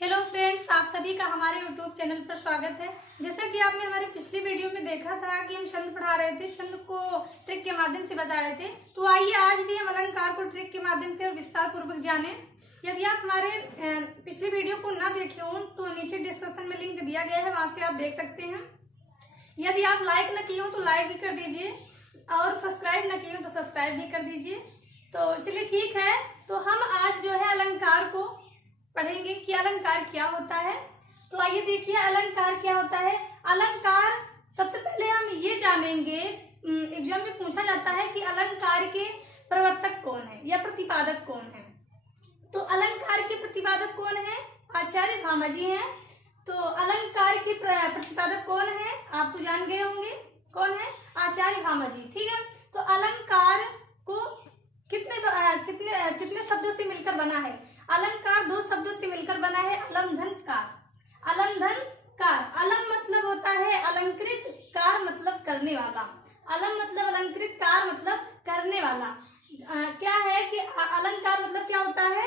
Hello friends, आप सभी का हमारे यूट्यूब चैनल पर स्वागत है। जैसा कि आपने हमारी पिछली वीडियो में देखा था कि हम छंद पढ़ा रहे थे, छंद को ट्रिक के माध्यम से बता रहे थे। तो आइए आज भी हम अलंकार को ट्रिक के माध्यम से और विस्तार पूर्वक जानें। यदि आप हमारे पिछली वीडियो को ना देखे हों तो नीचे डिस्क्रिप्शन में लिंक दिया गया है, वहाँ से आप देख सकते हैं। यदि आप लाइक न किए हो तो लाइक भी कर दीजिए और सब्सक्राइब न किए हो तो सब्सक्राइब भी कर दीजिए। तो चलिए ठीक है, तो हम आज जो है अलंकार को पढ़ेंगे कि अलंकार क्या होता है। तो आइए देखिए अलंकार क्या होता है। अलंकार सबसे पहले हम ये जानेंगे, एग्जाम में पूछा जाता है कि अलंकार के प्रवर्तक कौन है या प्रतिपादक कौन है। तो अलंकार के प्रतिपादक कौन है? आचार्य भामाजी हैं। तो अलंकार के प्रतिपादक कौन है? आप तो जान गए होंगे कौन है, आचार्य भामाजी। ठीक है, तो अलंकार को कितने शब्दों से मिलकर बना है? अलंकार दो शब्दों से मिलकर बना है, अलम धन कार। अलम धन कार, अलम मतलब होता है अलंकृत, कार मतलब करने वाला। अलम मतलब अलंकृत, कार मतलब करने वाला। क्या है कि अलंकार मतलब क्या होता है?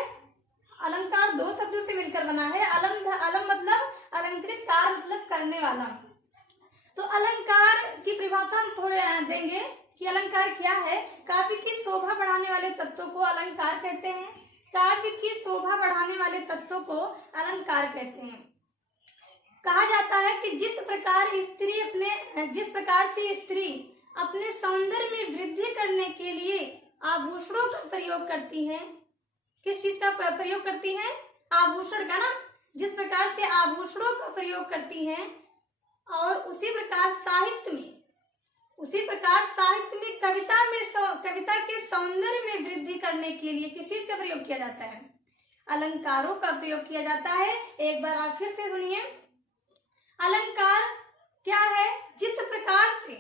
अलंकार दो शब्दों से मिलकर बना है, अलम मतलब अलंकृत, कार मतलब करने वाला। तो अलंकार की परिभाषा हम थोड़े देंगे कि अलंकार क्या है। काव्य की शोभा बढ़ाने वाले तत्वों को अलंकार कहते हैं। काव्य की शोभा बढ़ाने वाले तत्वों को अलंकार कहते हैं। कहा जाता है कि जिस प्रकार से स्त्री अपने सौंदर्य में वृद्धि करने के लिए आभूषणों का प्रयोग करती है। किस चीज का प्रयोग करती है? आभूषण का ना। जिस प्रकार से आभूषणों का प्रयोग करती है, और उसी प्रकार साहित्य में कविता के सौंदर्य में वृद्धि करने के लिए किस चीज का प्रयोग किया जाता है? अलंकारों का प्रयोग किया जाता है। एक बार आप फिर से सुनिए, अलंकार क्या है? जिस प्रकार से,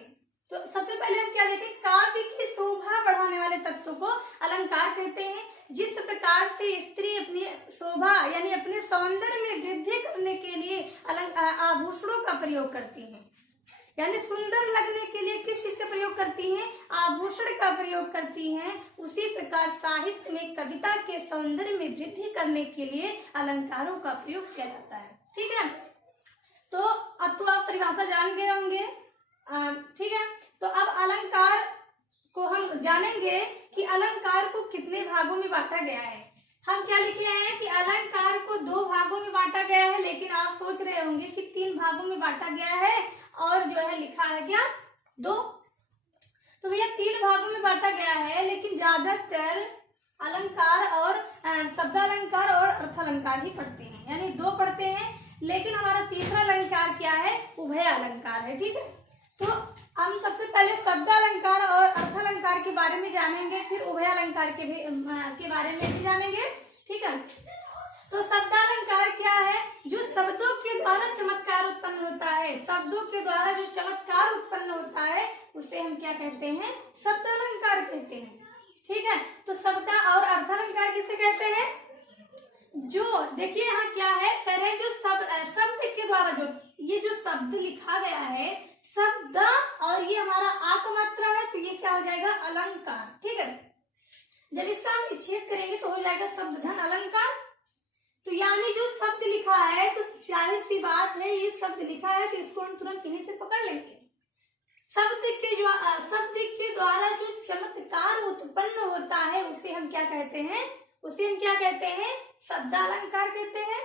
तो सबसे पहले हम क्या देखें, काव्य की शोभा बढ़ाने वाले तत्वों को अलंकार कहते हैं। जिस प्रकार से स्त्री अपनी शोभा यानी अपने सौंदर्य में वृद्धि करने के लिए आभूषणों का प्रयोग करती हैं, यानी सुंदर लगने के लिए किस चीज का प्रयोग करती हैं? आभूषण का प्रयोग करती हैं। उसी प्रकार साहित्य में कविता के सौंदर्य में वृद्धि करने के लिए अलंकारों का प्रयोग किया जाता है। ठीक है, तो अब तो आप परिभाषा जान गए होंगे। ठीक है, तो अब अलंकार को हम जानेंगे कि अलंकार को कितने भागों में बांटा गया है। हम क्या लिखे हैं कि अलंकार को दो भागों में बांटा गया है, लेकिन आप सोच रहे होंगे कि तीन भागों में बांटा गया है और जो है लिखा है क्या? दो। तो भैया तीन भागों में बांटा गया है, लेकिन ज्यादातर अलंकार और शब्दालंकार और अर्थालंकार ही पढ़ते हैं, यानी दो पढ़ते हैं। लेकिन हमारा तीसरा अलंकार क्या है? उभय अलंकार है। ठीक है, तो हम सबसे पहले शब्दालंकार और अर्थालंकार के बारे में जानेंगे, फिर उभय अलंकार के बारे में भी जानेंगे। ठीक है, तो शब्दालंकार क्या है? जो शब्दों के द्वारा चमत्कार उत्पन्न होता है। शब्दों के द्वारा जो चमत्कार उत्पन्न होता है उसे हम क्या कहते हैं? शब्दालंकार कहते हैं। ठीक है, तो शब्द और अर्थालंकार किसे कहते हैं? जो देखिए यहाँ क्या है, कह रहे हैं जो शब्द के द्वारा जो शब्द लिखा गया है, शब्द, और ये हमारा आ का मात्रा है, तो ये क्या हो जाएगा? अलंकार। ठीक है, जब इसका हम विच्छेद करेंगे तो हो जाएगा शब्द धन अलंकार। तो यानी जो शब्द लिखा है, तो जाहिर सी बात है ये शब्द लिखा है, तो इसको हम तुरंत यहीं से पकड़ लेंगे। शब्द के द्वारा जो चमत्कार उत्पन्न होता है उसे हम क्या कहते हैं? शब्दालंकार कहते हैं।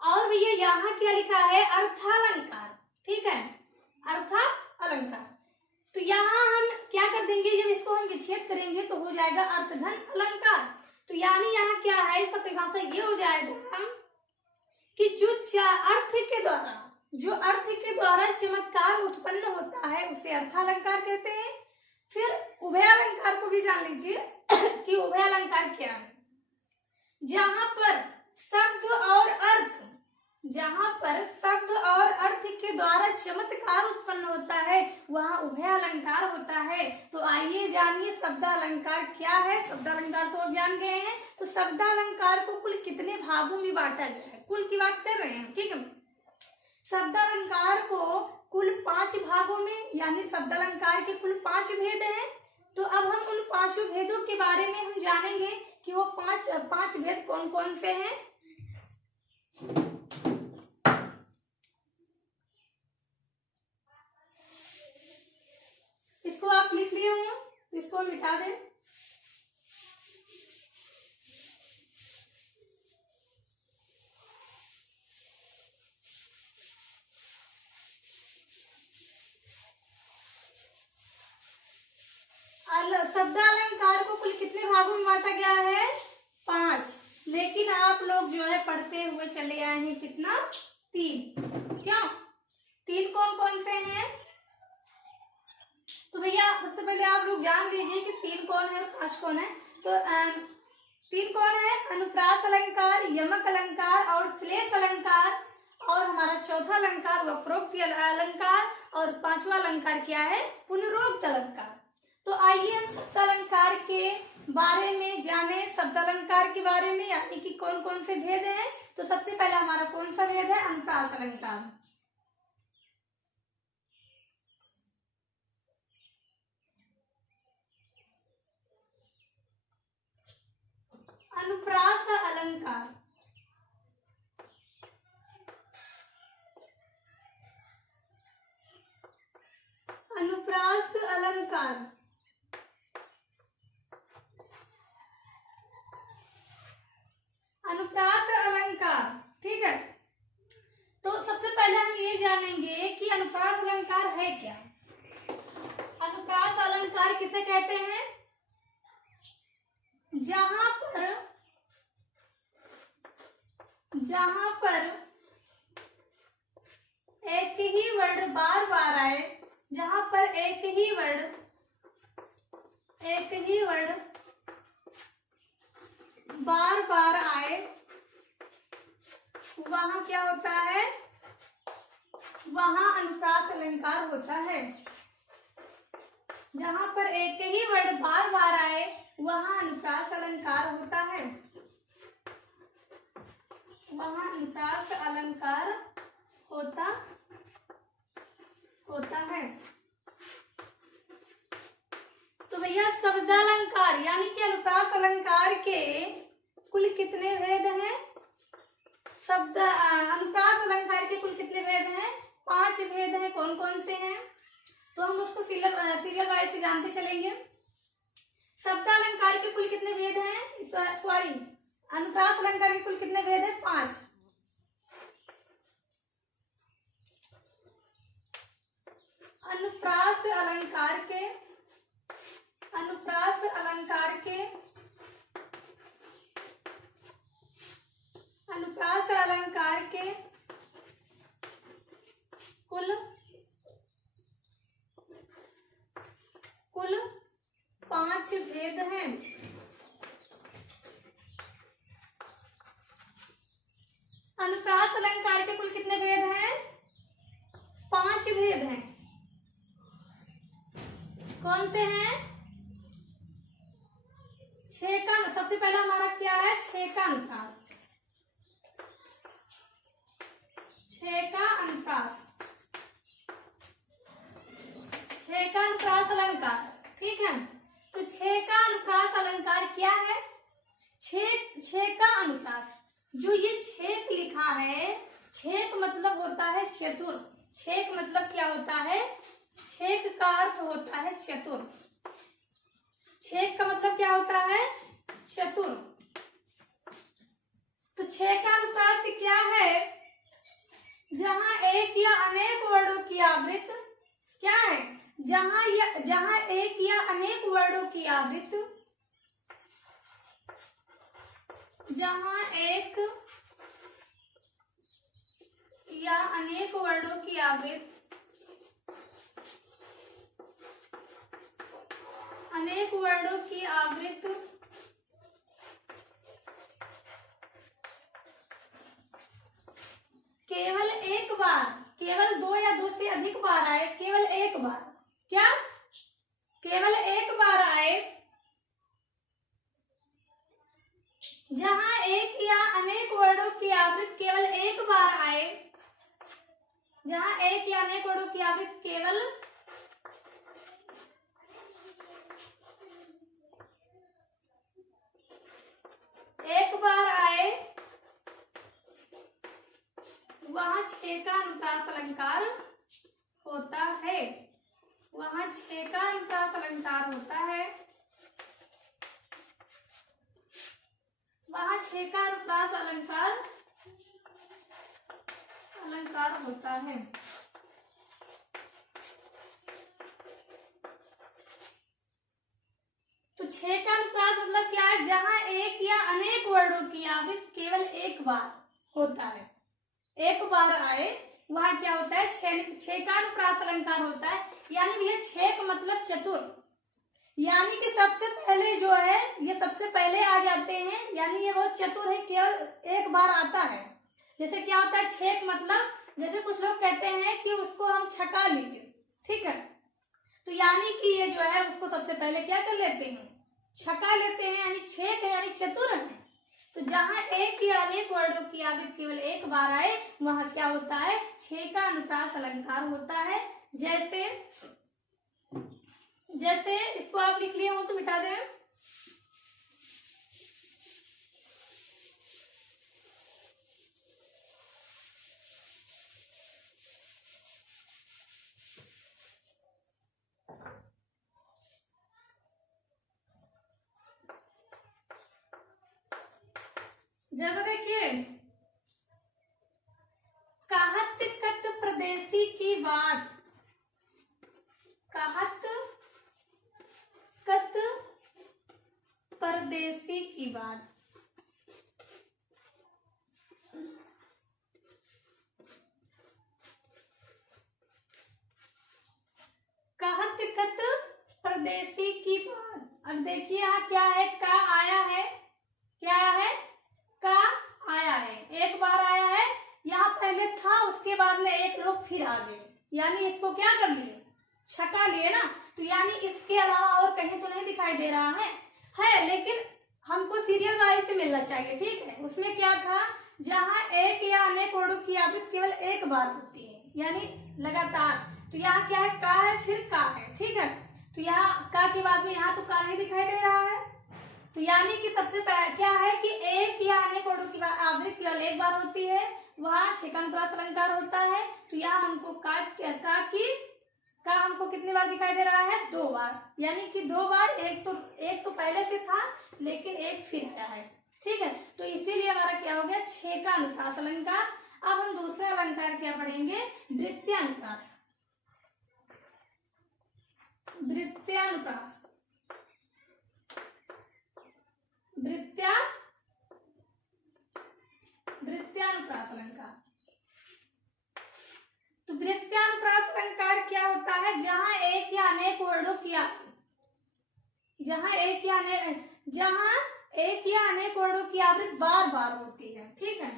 और भैया यहाँ क्या लिखा है? अर्थालंकार। ठीक है, अर्थालंकार। तो यहाँ हम क्या कर देंगे, जब इसको हम विच्छेद करेंगे तो हो जाएगा अर्थधन अलंकार। तो यानी यहाँ क्या है, इसका परिभाषा ये हो जाएगा कि जो अर्थ के द्वारा चमत्कार उत्पन्न होता है उसे अर्थालंकार कहते हैं। फिर उभय अलंकार को भी जान लीजिए कि उभय अलंकार क्या है। जहां पर शब्द और अर्थ के द्वारा चमत्कार उत्पन्न होता है वहां उभय अलंकार होता है। तो आइए जानिए शब्दालंकार क्या है। शब्दालंकार तो अब जान गए हैं। तो शब्दालंकार को कुल कितने भागों में बांटा गया है, कुल की बात कर रहे हैं। ठीक है, शब्दालंकार को कुल 5 भागों में, यानी शब्दालंकार के कुल 5 भेद हैं। तो अब हम उन 5 भेदों के बारे में हम जानेंगे कि वो पांच भेद कौन कौन से हैं। इसको आप लिख लिए हो तो इसको हम मिटा दें। शब्द अलंकार को कुल कितने भागों में बांटा गया है? 5। लेकिन आप लोग जो है पढ़ते हुए चले आए हैं कितना? 3। क्यों? 3 कौन कौन से हैं? तो भैया सबसे पहले आप लोग जान लीजिए कि 3 कौन है, 5 कौन है। तो 3 कौन है? अनुप्रास अलंकार, यमक अलंकार और श्लेष अलंकार, और हमारा चौथा अलंकार वक्रोक्त अलंकार, और 5वां अलंकार क्या है? पुनरोक्त अलंकार। तो आइए हम शब्द अलंकार के बारे में जाने, शब्द अलंकार के बारे में, यानी कि कौन कौन से भेद हैं। तो सबसे पहला हमारा कौन सा भेद है? अनुप्रास अलंकार। अनुप्रास अलंकार, अनुप्रास अलंकार अनुप्रास अलंकार, ठीक है। तो सबसे पहले हम ये जानेंगे कि अनुप्रास अलंकार है क्या। अनुप्रास अलंकार किसे कहते हैं? जहां पर एक ही वर्ड बार बार आए, जहां पर एक ही वर्ड बार बार आए, वहां क्या होता है? वहां अनुप्रास अलंकार होता है। जहां पर एक ही वर्ड बार बार आए वहां अनुप्रास अलंकार होता है, वहां अनुप्रास अलंकार होता है। तो भैया शब्दालंकार यानी कि अनुप्रास अलंकार के कुल कितने भेद हैं? अनुप्रास अलंकार के कुल कितने भेद हैं? 5 भेद हैं। कौन कौन से हैं? तो हम उसको सीरियल वाइज से जानते चलेंगे। शब्दालंकार के कुल कितने भेद हैं? सॉरी, अनुप्रास अलंकार के कुल कितने भेद हैं? 5। अनुप्रास अलंकार के कुल 5 भेद हैं। अनुप्रास अलंकार के कुल कितने भेद हैं? 5 भेद हैं। कौन से हैं? 6 का, सबसे पहला हमारा क्या है? 6 का अनुप्रास, 6 का अनुप्रास, 6 का अनुप्रास अलंकार, ठीक है। तो 6 का अनुप्रास अलंकार क्या है? 6 का अनुप्रास, जो ये छेक लिखा है, छेक मतलब होता है चतुर। छेक मतलब क्या होता है? छेक का अर्थ होता है चतुर। छेक का मतलब क्या होता है? चतुर। तो 6 का अनुप्रास क्या है? जहां एक या अनेक वर्णों की आवृत्ति क्या है? जहां एक या अनेक वर्णों की आवृत्ति, जहां एक या अनेक वर्णों की आवृत्ति, अनेक वर्णों की आवृत्ति केवल एक बार, केवल 2 या 2 से अधिक बार आए, केवल एक बार, क्या? केवल एक बार आए, जहां एक या अनेक वर्णों की आवृत्ति केवल एक बार आए, जहां एक या अनेक वर्णों की आवृत्ति केवल एक बार आए, छे का अनुप्रास अलंकार होता है, वहां छे का अनुप्रास अलंकार होता है, वहां छे का अनुप्रास अलंकार होता है। तो छह का अनुप्रास मतलब क्या है? जहां एक या अनेक वर्णों की आवृत्ति केवल एक बार होता है, एक बार आए, वहां क्या होता है? छह का अनुप्रास अलंकार होता है। यानी भैया छह का मतलब चतुर, यानी कि सबसे पहले जो है ये सबसे पहले आ जाते हैं, यानी ये बहुत चतुर है, केवल एक बार आता है। जैसे क्या होता है छह मतलब, जैसे कुछ लोग कहते हैं कि उसको हम छका लिए, ठीक है, तो यानी कि ये जो है उसको सबसे पहले क्या कर लेते हैं? छका लेते हैं, यानी छेक है, यानी चतुर है। तो जहां एक या अनेक वर्णों की आवृत्ति केवल एक बार आए, वहां क्या होता है? छह का अनुप्रास अलंकार होता है। जैसे इसको आप लिख लिए हो तो मिटा दें। जैसे देखिए, कहत कत प्रदेशी की बात, कहत कत परदेसी की बात, कहत कत परदेसी की बात। अब देखिए यहाँ क्या है? का आया है, क्या आया है? का आया है, एक बार आया है, यहाँ पहले था, उसके बाद में एक लोग फिर आ गए, यानी इसको क्या कर लिए? छका लिए ना। तो यानी इसके अलावा और कहीं तो नहीं दिखाई दे रहा है, लेकिन हमको सीरियल वाइज से मिलना चाहिए, ठीक है। उसमें क्या था? जहाँ एक या अनेक वर्णों की आवृत्ति केवल एक बार होती है, यानी लगातार। तो यहाँ क्या है? का है, फिर का है, ठीक है। तो यहाँ का के बाद में यहाँ तो का नहीं दिखाई दे रहा है, तो यानी कि सबसे पहले क्या है कि एक या अनेक वर्णों की आवृत्ति केवल एक बार होती है, वहां छह का अनुप्रास अलंकार होता है। तो यहाँ हमको का हमको कितनी बार दिखाई दे रहा है? दो बार, यानी कि दो बार, एक तो पहले से था, लेकिन एक फिर आया है, ठीक है। तो इसीलिए हमारा क्या हो गया? छह का अनुप्रास अलंकार। अब हम दूसरा अलंकार क्या पढ़ेंगे? वृत्त्यानुप्रास। वृत्त्यानुप्रास, वृत्त्यानुप्रास अलंकार। तो वृत्त्यानुप्रास अलंकार क्या होता है? जहां एक या अनेक वर्णों की आवृत्ति बार बार होती है, ठीक है।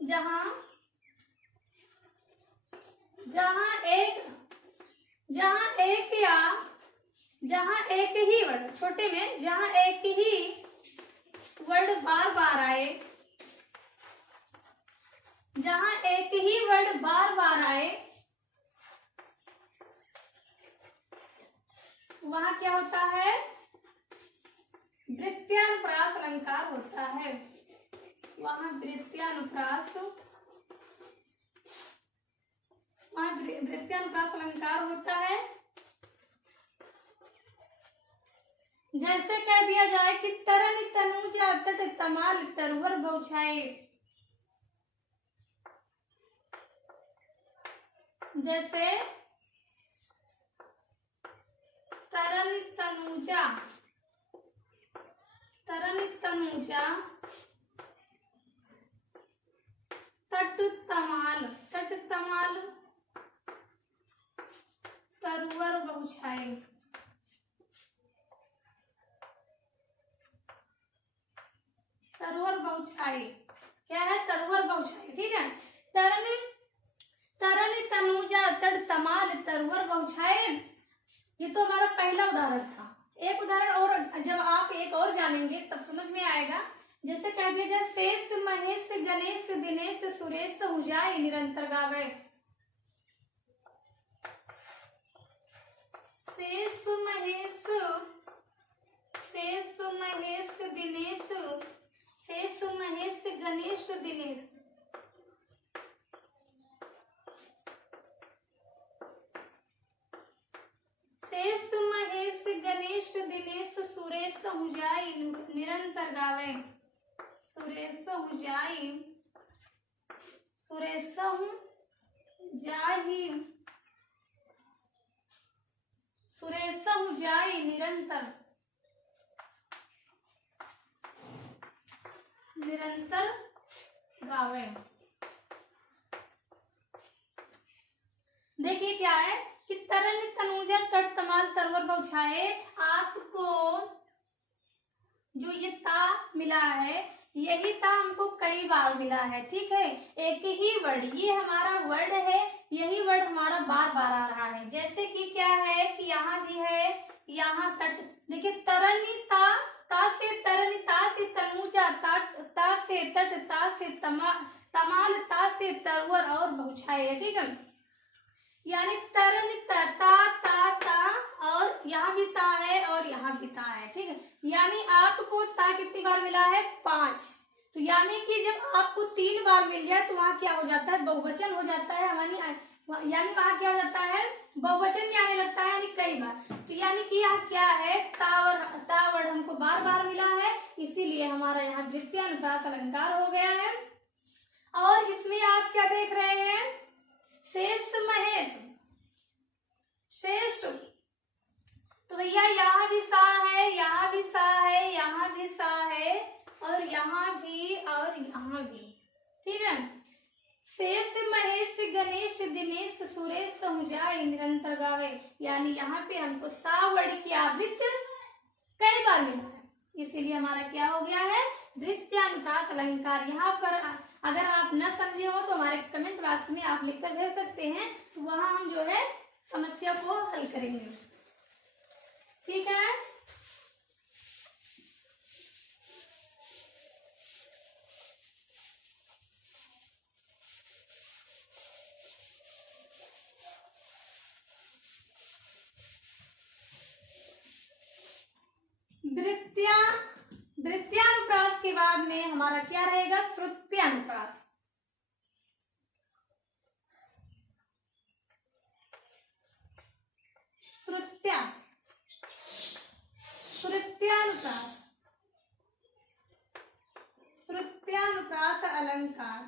जहां एक ही वर्ड, छोटे में जहां एक ही वर्ड बार बार आए, जहां एक ही वर्ड बार बार आए, वहां क्या होता है? वृत्त्यानुप्रास अलंकार होता है, वहां वृत्त्यानुप्रास अलंकार होता है। जैसे कह दिया जाए कि तरन तनुजा तट तमाल तरवर बौछाए, जैसे तरन तनुजा तट तमाल तरवर बौछाए। तरवर बौछाए क्या है? तरवर बौछाए, ठीक है। तरन तनुजा तट तमाल तरवर बौछाए, ये तो हमारा पहला उदाहरण था। एक उदाहरण और, जब आप एक और जानेंगे तब समझ में आएगा। जैसे कह दिया जाए, शेष महेश गणेश दिनेश सुरेश हुजाए निरंतर गावे। शेष महेश गणेश दिनेश गावे, सुरेशहु जाई, सुरेशहु जाहि, सुरेशहु जाई निरंतर, निरंतर गावे। देखिए क्या है कि तरन तनूजर तट तमाल तरवर बौछाए, आपको जो ये ता मिला है यही ता हमको कई बार मिला है, ठीक है। एक ही वर्ड, ये हमारा वर्ड है, यही वर्ड हमारा बार बार आ रहा है। जैसे कि क्या है कि यहाँ भी है, यहाँ तट, देखिए तरनी ता से तरनी, ता से तनूजा, ता से तट, ता से तमाल, ता से तरवर और बौछाए, ठीक है। यानी तरन ता और यहाँ भी ता है और यहाँ भी ता है, ठीक है। यानी आपको ता कितनी बार मिला है? 5। तो यानी कि जब आपको 3 बार मिल जाए तो वहाँ क्या हो जाता है? बहुवचन हो जाता है, यानी वहाँ क्या हो जाता है? बहुवचन में आने लगता है, यानी कई बार। तो यानी कि यहाँ क्या है? ता वर्ड हमको बार बार मिला है, इसीलिए हमारा यहाँ द्वितीयानुप्रास अलंकार हो गया है। और इसमें आप क्या देख रहे हैं? शेष महेश, शेष, तो भैया यहाँ भी सा है, यहाँ भी सा है, यहाँ भी सा है, और यहाँ भी और यहाँ भी, ठीक है। शेष महेश गणेश दिनेश सुरेश जाए निरंतर गावे, यानी यहाँ पे हमको सा वर्ड की आवृत्ति कई बार मिला है, इसीलिए हमारा क्या हो गया है? द्वितीयानुप्रास अलंकार। यहाँ पर अगर आप न समझे हो तो हमारे कमेंट बॉक्स में आप लिखकर भेज सकते हैं, तो वहां हम जो है समस्या को हल करेंगे, ठीक है। द्वितीयानुप्रास के बाद में हमारा क्या रहेगा? श्रुत्यानुप्रास। श्रुत्यानुप्रास अलंकार।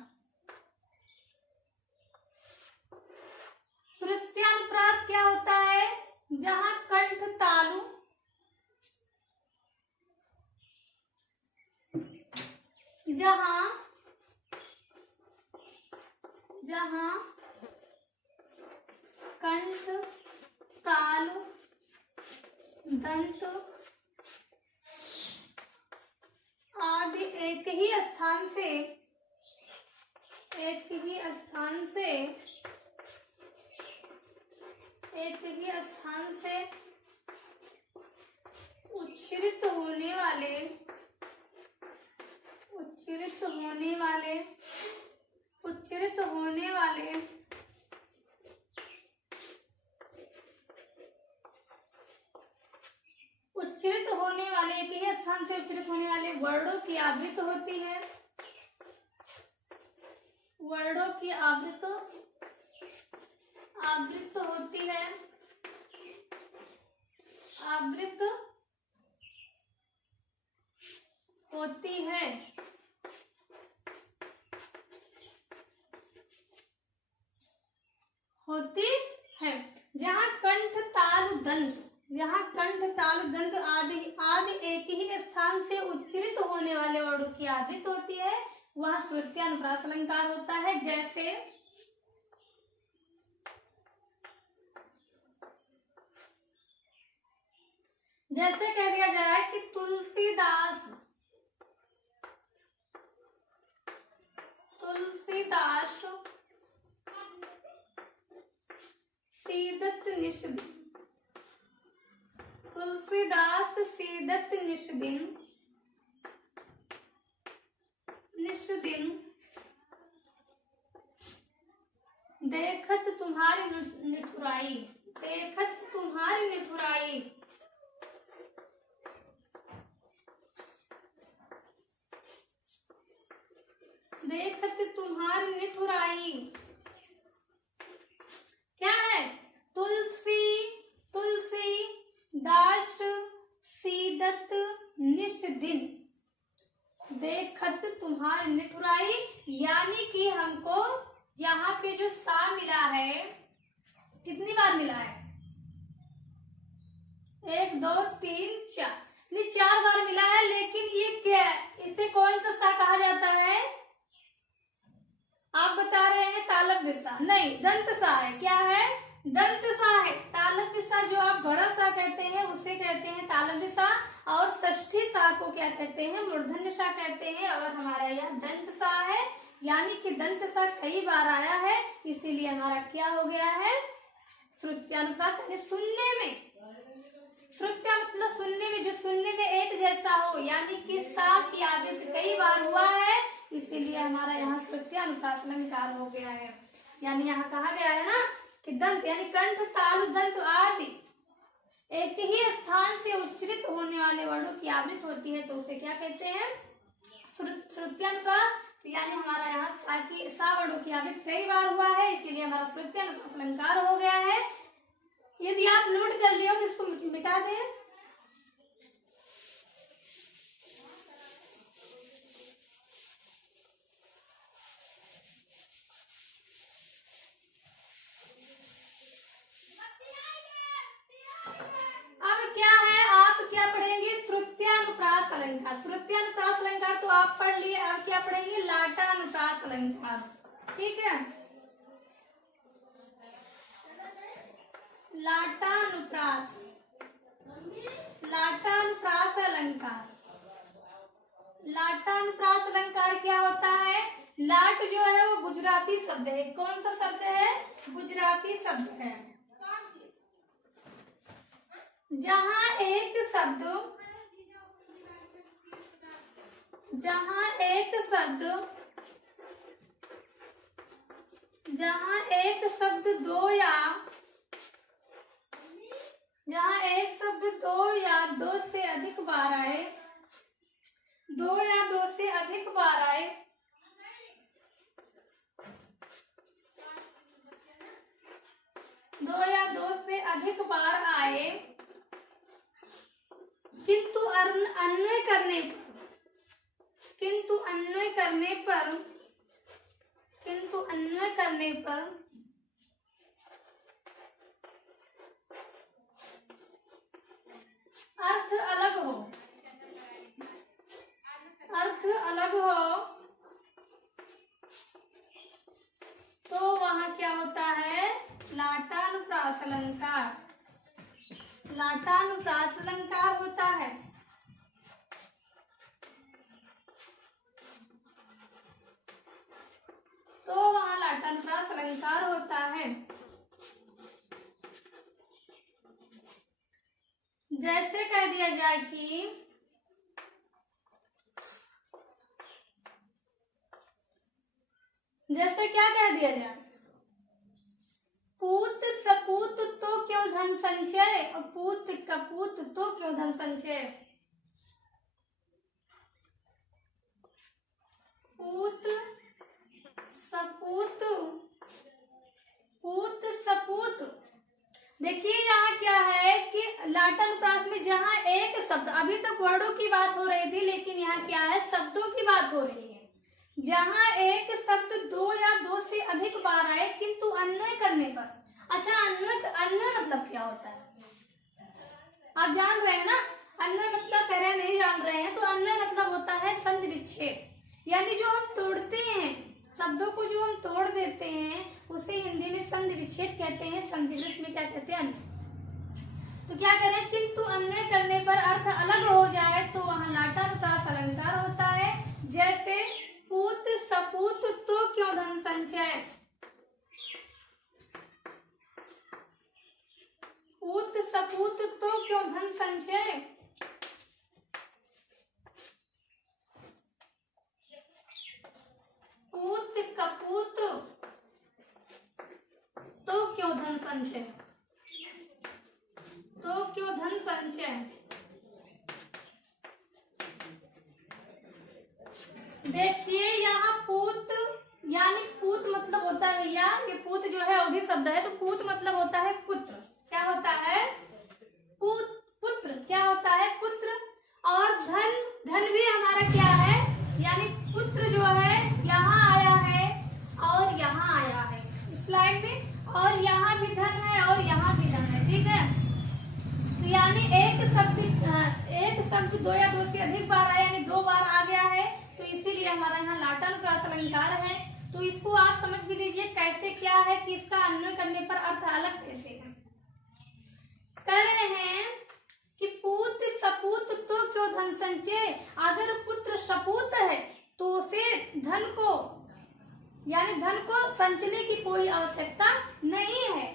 श्रुत्यानुप्रास क्या होता है? जहां कंठ तालु, जहां कंठ तालु दंत आदि एक ही स्थान से उच्चरित होने वाले उच्चरित होने वाले एक ही स्थान से उच्चरित होने वाले वर्णों की आवृत्ति होती है, वर्णों की आवृत्ति होती है, आवृत्ति होती है। जहाँ कंठ तालु दंत आदि एक ही स्थान से उच्चरित होने वाले वर्णों की आवृत्ति होती है, वहाँ श्रुत्यानुप्रास अलंकार होता है। जैसे कह दिया जाए कि तुलसीदास सीदत निष्दिन देखत तुम्हारी निठुराई, देखत तुम्हारी निठुराई, देखत तुम्हारी निठुराई। क्या है? तुलसी दास सीदत निष्दिन, देखत तुम्हारी निठुराई, यानी कि हमको यहाँ पे जो सा मिला है कितनी बार मिला है? 1 2 3 4, ये 4 बार मिला है। लेकिन ये क्या है, इसे कौन सा सा कहा जाता है? आप बता रहे हैं तालव्य सा, नहीं दंत सा है। क्या है? दंत सा है। तालव्य सा जो आप बड़ा सा कहते हैं उसे कहते हैं तालव्य सा, और षष्ठी सा को क्या कहते हैं? मूर्धन्य सा कहते हैं। और हमारा यह दंत सा है, यानी कि दंत सा कई बार आया है, इसीलिए हमारा क्या हो गया है? श्रुत्यानुप्रास। सुनने में, श्रुत्या मतलब सुनने में, जो सुनने में एक जैसा हो, यानी कि सा की आवृत्ति कई बार हुआ है, इसीलिए हमारा यहाँ श्रुत्यानुप्रास अलंकार हो गया है। यानी यहाँ कहा गया है ना कि दंत यानी कंठ, तालु, दंत आदि एक ही स्थान से उच्चरित होने वाले वर्णों की आवृत्ति होती है, तो उसे क्या कहते हैं? श्रुत्यानुप्रास। यानी हमारा यहाँ सा वर्णों की आवृत्ति कई बार हुआ है, इसीलिए हमारा श्रुत्यानुप्रास अलंकार हो गया है। यदि आप नोट कर लियो तो इसको मिटा दें। अब क्या है, आप क्या पढ़ेंगे? श्रुत्यानुप्रास अलंकार। श्रुत्यानुप्रास अलंकार तो आप पढ़ लिए, अब क्या पढ़ेंगे? लाटानुप्रास अलंकार। ठीक है, लाटानुप्रास, लाटानुप्रास अलंकार। लाटानुप्रास अलंकार क्या होता है? लाट जो है वो गुजराती शब्द है। कौन सा शब्द है? गुजराती शब्द है। जहां एक शब्द, जहां एक शब्द दो या, जहां एक शब्द दो या दो से अधिक बार आए, दो या दो से अधिक बार आए, दो या दो से अधिक बार आए, किंतु अन्वय करने पर, किंतु अन्वय करने पर, किंतु अन्वय करने पर अर्थ अलग हो, अर्थ अलग हो, तो वहां क्या होता है? लाटानुप्रास अलंकार, लाटानुप्रास अलंकार होता है। तो वहां लाटानुप्रास अलंकार होता है। जैसे कह दिया जाए कि जैसे क्या कह दिया जाए? पूत सपूत तो क्यों धन संचय, और पूत कपूत तो क्यों धन संचय। पूत सपूत, पूत सपूत। देखिए यहाँ क्या है कि लाटानुप्रास में जहाँ एक शब्द, अभी तक वर्णों की बात हो रही थी, लेकिन यहाँ क्या है? शब्दों की बात हो रही है। जहाँ एक शब्द दो या दो से अधिक बार आए, किंतु अन्वय करने पर। अच्छा, अन्वय मतलब क्या होता है? आप जान रहे हैं ना? अन्वय मतलब पहले नहीं जान रहे हैं, तो अन्वय मतलब होता है संधि विच्छेद, यानी जो हम तोड़ते हैं शब्दों को, जो हम तोड़ देते हैं उसे हिंदी में संधि विच्छेद कहते हैं, संस्कृत में क्या कहते हैं? अन्वय। तो क्या करें? किंतु अन्वय करने पर अर्थ अलग हो जाए तो वहां लाटानुप्रास अलंकार होता है। जैसे पूत सपूत तो क्यों धन संचय, पूत सपूत तो क्यों धन संचय, पूत कपूत तो क्यों धन संचय, तो क्यों धन संचय। देखिए यहाँ पूत, यानी पूत मतलब होता है भैया, ये पूत जो है अवधि शब्द है, तो पूत मतलब होता है पुत्र। क्या होता है? पुत्र। क्या होता है? पुत्र। और धन, धन भी हमारा क्या है? यानी पुत्र जो है यहाँ आया है और यहाँ आया है स्लाइड में, और यहाँ भी धन है और यहाँ भी धन है, ठीक है। तो यानी एक शब्द दो या दो से अधिक बार आया, यानी 2 बार आ गया है, तो इसीलिए हमारा यहाँ लाटानुप्रास अलंकार है। तो इसको आप समझ भी लीजिए कैसे क्या है कि इसका अन्वय करने पर अर्थ अलग कैसे है। कह रहे हैं कि पूत सपूत तो क्यों धन संचय, अगर पुत्र सपूत है तो उसे धन को यानी धन को संचने की कोई आवश्यकता नहीं है,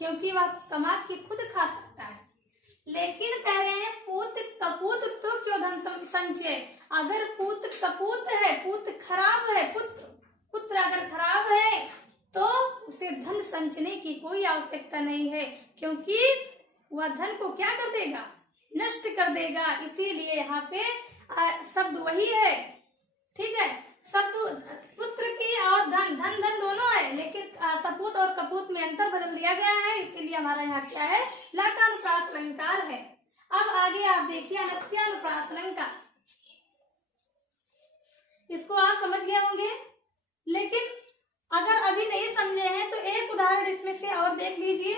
क्योंकि वह कमा के खुद खा सकता है। लेकिन कह रहे हैं पूत कपूत तो क्यों धन संचय, अगर पुत्र कपूत है, पुत्र खराब है, पुत्र अगर खराब है तो उसे धन संचने की कोई आवश्यकता नहीं है, क्योंकि वह धन को क्या कर देगा, नष्ट कर देगा। इसीलिए यहाँ पे शब्द वही है, ठीक है। शब्द पुत्र की और धन दोनों है, लेकिन सपूत और कपूत में अंतर बदल दिया गया है, इसीलिए हमारा यहाँ क्या है, लाटानुप्रास अलंकार है। अब आगे आप देखिए अनत्यानुप्रास अलंकार, इसको आप समझ गए होंगे, लेकिन अगर अभी नहीं समझे हैं तो एक उदाहरण इसमें से और देख लीजिए।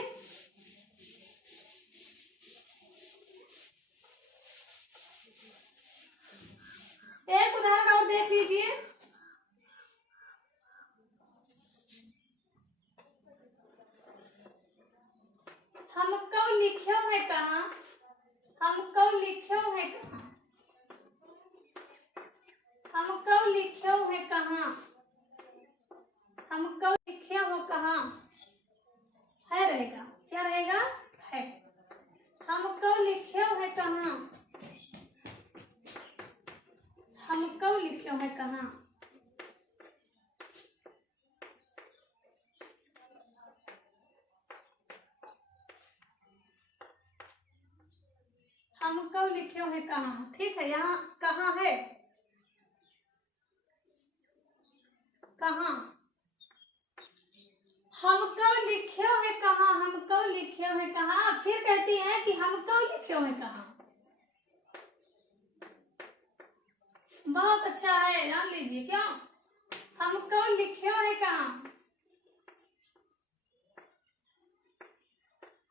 एक उदाहरण और देख लीजिए। हमको लिख्यो है कहाँ, हमको लिख्यो है कहाँ, हमको लिख्यो है कहाँ, हमको लिख्यो हो कहाँ, है रहेगा, क्या रहेगा, है। हमको लिख्यो है कहाँ, हमको लिख्यो है कहाँ, हमको लिख्यो है कहाँ, ठीक है। यहाँ कहाँ है, कहाँ, हमको लिख्यो है कहाँ, हमको लिख्यो है कहाँ, फिर कहती है कि हमको लिख्यो है कहाँ। बहुत अच्छा है, जान लीजिए क्यों, हमको लिख्यो है कहाँ,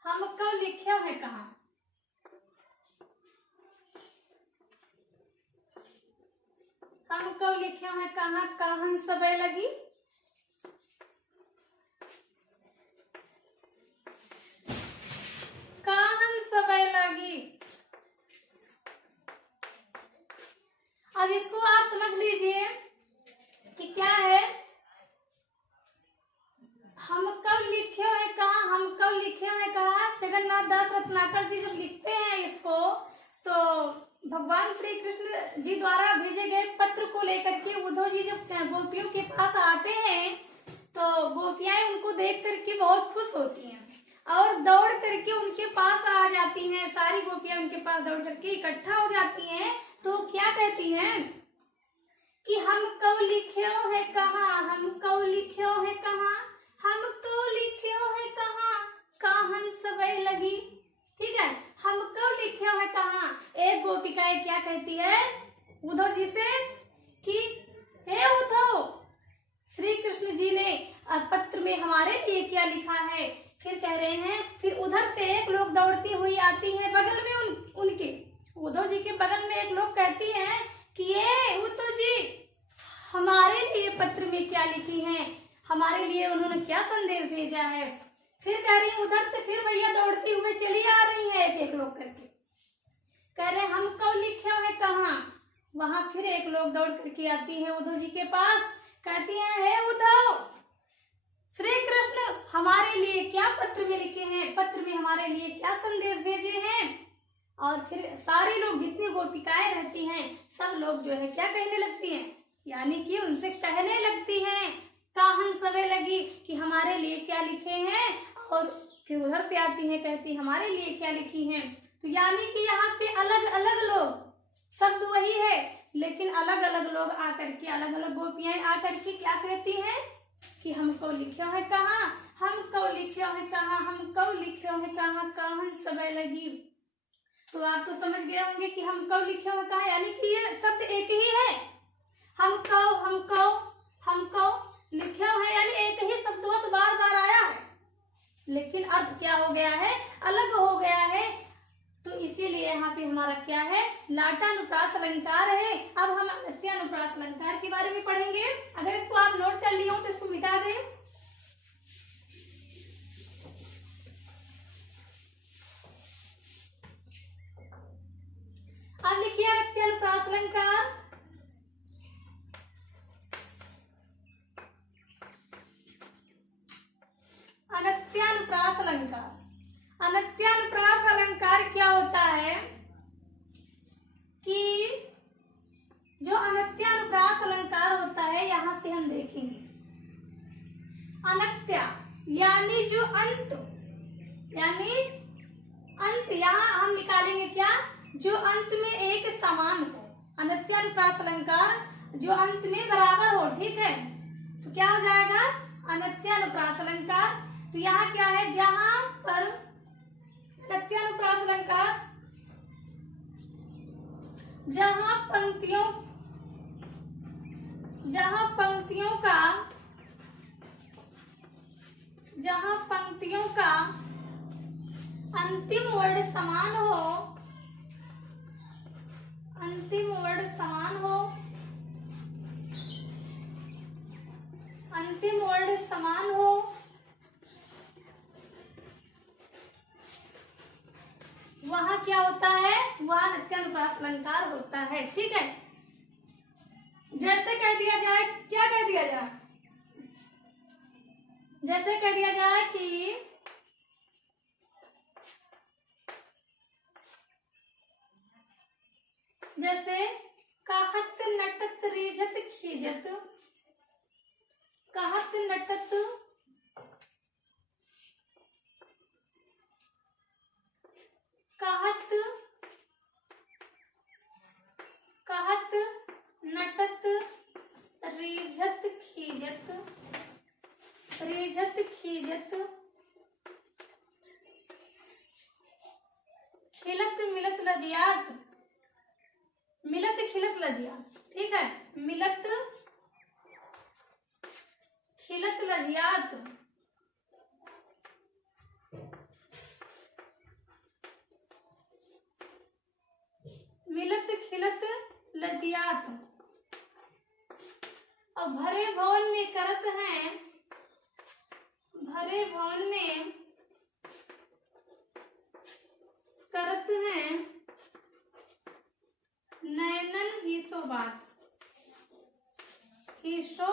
हमको लिख्यो है कहाँ, हमको लिख्यो है कहाँ, कहन सबे लगी, कहन सबे लगी। अब इसको आप समझ लीजिए कि क्या है, हमको लिख्यो है कहाँ, हमको लिख्यो है कहाँ। जगन्नाथ दास रत्नाकर जी जब लिखते हैं इसको, तो भगवान श्री कृष्ण जी द्वारा भेजे गए पत्र को लेकर के उद्धव जी जब गोपियों के पास आते हैं, तो गोपियां उनको देख करके बहुत खुश होती हैं और दौड़ करके उनके पास आ जाती हैं। सारी गोपियां उनके पास दौड़ करके इकट्ठा हो जाती हैं, तो क्या कहती हैं कि हमको लिख्यो है कहाँ, हमको लिख्यो है कहाँ, हमको लिख्यो है कहाँ, कहन सबे लगी, ठीक है। हमको लिख्यो है कहाँ, एक गोपिकाएं क्या कहती है उद्धव जी से कि हे उद्धव, श्री कृष्ण जी ने पत्र में हमारे लिए क्या लिखा है। फिर कह रहे हैं, फिर उधर से एक लोग दौड़ती हुई आती है बगल में उनके उद्धव जी के बगल में एक लोग कहती हैं कि ये उद्धव जी हमारे लिए पत्र में क्या लिखी हैं, हमारे लिए उन्होंने क्या संदेश भेजा है। फिर कह रही है उधर से फिर भैया दौड़ती हुए चली आ रही है एक लोग करके, कह रहे हमको लिख्यो है कहाँ। वहां फिर एक लोग दौड़ करके आती है उद्धव जी के पास, कहती है हे उद्धव, श्री कृष्ण हमारे लिए क्या पत्र में लिखे हैं, पत्र में हमारे लिए क्या संदेश भेजे हैं। और फिर सारे लोग जितनी गोपिकाएं रहती हैं सब लोग जो है क्या कहने लगती हैं, यानी कि उनसे कहने लगती हैं कहन सबे लगी कि हमारे लिए क्या लिखे हैं। और फिर उधर से आती हैं कहती हमारे लिए क्या लिखी हैं। तो यानी कि यहाँ पे अलग अलग लोग, शब्द वही है लेकिन अलग अलग लोग आकर के, अलग अलग गोपियां आकर के क्या कहती हैं कि हमको लिख्यो है कहाँ, हमको लिख्यो है कहाँ, हमको लिख्यो है कहाँ, कहन सबे लगी। तो आप तो समझ गए होंगे कि हमको लिख्यो है कहाँ, यानी कि ये शब्द एक ही है, अलंकार है। अब हम अनत्यानुप्रास अलंकार के बारे में पढ़ेंगे। अगर इसको आप नोट कर लिए हो तो इसको मिटा दें। अब लिखिए अनत्यानुप्रास अलंकार। अनत्यानुप्रास अलंकार, अनत्यानुप्रास अलंकार क्या होता है कि जो अनत्यानुप्रास अलंकार होता है, यहां से हम देखेंगे अनत्या यानी जो अंत, यानी अंत यहां हम निकालेंगे क्या, जो अंत में एक समान हो। अनत्यानुप्रास अलंकार जो अंत में बराबर हो, ठीक है, तो क्या हो जाएगा अनत्यानुप्रास अलंकार। तो यहाँ क्या है, जहां पर अनत्यानुप्रास अलंकार जहां पंक्तियों का अंतिम वर्ण समान हो, अंतिम वर्ण समान हो, अंतिम वर्ण समान हो, वहां क्या होता है, वहां अनत्यानुप्रास अलंकार होता है। ठीक है, जैसे कह दिया जाए, क्या कह दिया जाए, जैसे कह दिया जाए कि जैसे कहत नटत रीझत खीजत, कहत नटत कहत नटत रीझत खीजत, रीझत खीजत खिलत मिलत लजियात, मिलत खिलत लजियात, ठीक है, मिलत खिलत लजियात, मिलत खिलत लजियात। और भरे भवन में करत हैं, भरे भवन में करत हैं नैनन ही सो बात, ही सो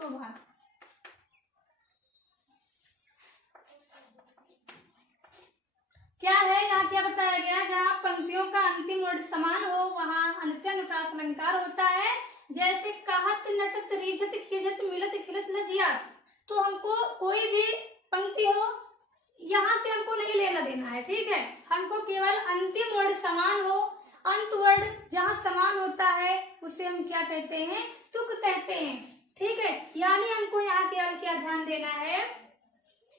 बात। क्या है यहाँ, क्या बताया गया, जहाँ पंक्तियों का अंतिम वर्ण समान हो वहां अनत्यानुप्रास अलंकार होता है। जैसे कहत नटत रीझत खीजत मिलत खिलत लजियात, तो हमको कोई भी पंक्ति हो यहाँ से हमको नहीं लेना देना है, ठीक है, हमको केवल अंतिम वर्ण समान हो, अंत वर्ण जहाँ समान होता है उसे हम क्या कहते हैं, तुक कहते हैं, ठीक है। यानी हमको यहाँ केवल क्या ध्यान देना है,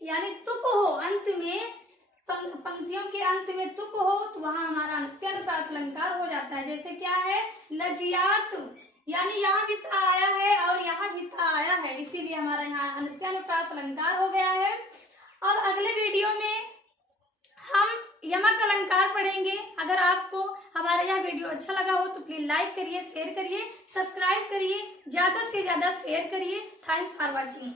यानी तुक हो, अंत में पंक्तियों के अंत में तुक हो तो वहां हमारा अनत्यानुप्रास अलंकार हो जाता है। जैसे क्या है, लजियात, यानी यहाँ भी था आया है और यहाँ भी था आया है, इसीलिए हमारा यहाँ अनत्यानुप्रास अलंकार हो गया है। और अगले वीडियो में हम यमक अलंकार पढ़ेंगे। अगर आपको हमारा यह वीडियो अच्छा लगा हो तो प्लीज लाइक करिए, शेयर करिए, सब्सक्राइब करिए, ज्यादा से ज्यादा शेयर करिए। Thanks for watching.